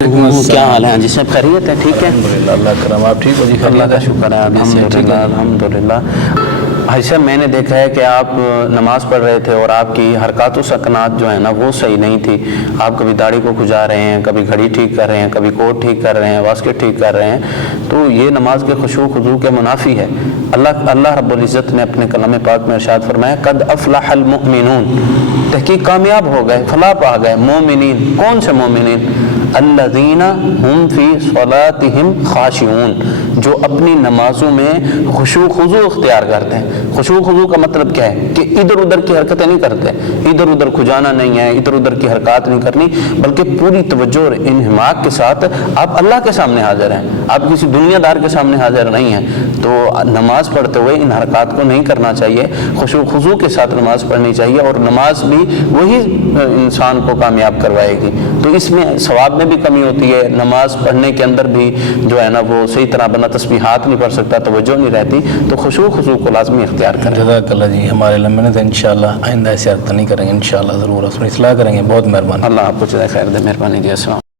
क्या हाल है? जी सब खैरियत है? ठीक है, अल्लाह करम। आप ठीक हो जी? अल्लाह का शुक्र है, अल्हम्दुलिल्लाह अल्हम्दुलिल्लाह। अच्छा, मैंने देखा है कि आप नमाज़ पढ़ रहे थे और आपकी हरकत व सकनात जो है ना वो सही नहीं थी। आप कभी दाढ़ी को खुजा रहे हैं, कभी घड़ी ठीक कर रहे हैं, कभी कोट ठीक कर रहे हैं, बास्केट ठीक कर रहे हैं, तो ये नमाज के खुशू खुजू के मुनाफी है। अल्लाह रब्बुल इज़्ज़त ने अपने कलाम पाक में इरशाद फरमाया, कद अफ़लहल मुमिनून, तहकीक कामयाब हो गए, फलाह पा गए मोमिनीन। कौन से मोमिनीन? अल्लज़ीना हुम फ़ी सलातिहिम खाशिऊन, जो अपनी नमाजों में खुशू खुजू इख्तियार करते हैं। खुशू खुजू का मतलब क्या है कि इधर उधर की हरकतें नहीं करते, इधर उधर खुजाना नहीं है, इधर उधर की हरकत नहीं करनी, बल्कि पूरी तवज्जो और इन्हिमाक के साथ आप अल्लाह के सामने हाजिर हैं, आप किसी दुनियादार के सामने हाजिर नहीं हैं। तो नमाज पढ़ते हुए इन हरकत को नहीं करना चाहिए, खुशू खुजू के साथ नमाज पढ़नी चाहिए, और नमाज भी वही इंसान को कामयाब करवाएगी। तो इसमें सवाब में भी कमी होती है, नमाज पढ़ने के अंदर भी जो है ना वो सही तरह बना तस्बीहात नहीं पढ़ सकता, तवज्जो नहीं रहती। तो खुशू खुशू को लाजमी इख्तियार करें। जज़ाकल्लाह जी, हमारे लम्बे ने तो इंशाअल्लाह आइंदा ऐसी हरकत नहीं करेंगे, इंशाअल्लाह ज़रूर उसमें इस्लाह करेंगे। बहुत मेहरबानी। अल्लाह आपको जज़ाए खैर दे, मेहरबानी जी। अस्सलाम।